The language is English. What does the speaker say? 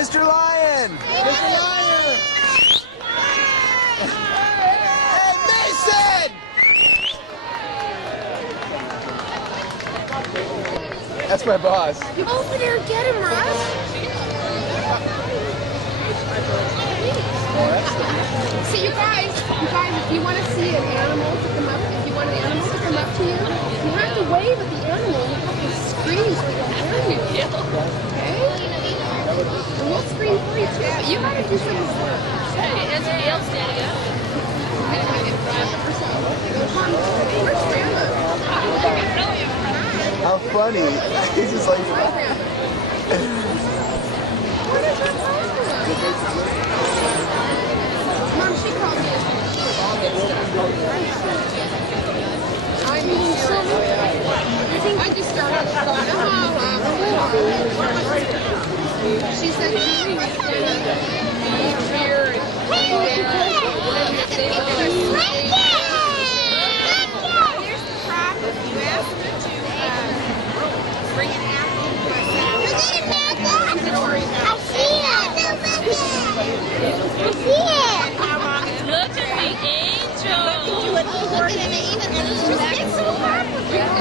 Mr. Lion! Mr. Lion! Hey, Mason! That's my boss. You over there get him, Russ? So you guys, if you want to see an animal to come up, if you want an animal to come up to you, you have to wave at the animal. You have to scream for the animal. Okay? And we'll scream for you too. But you got to do something for it. It's a tail standing up. Where's Grandma? How funny. He's just like... What is her Mom, she called me. I mean, I just started going, she said she was going to be here and here's the problem. You asked her to bring an apple to my salad. I see it. How long is it? Look at the angel. Look at it, even and it's so complicated.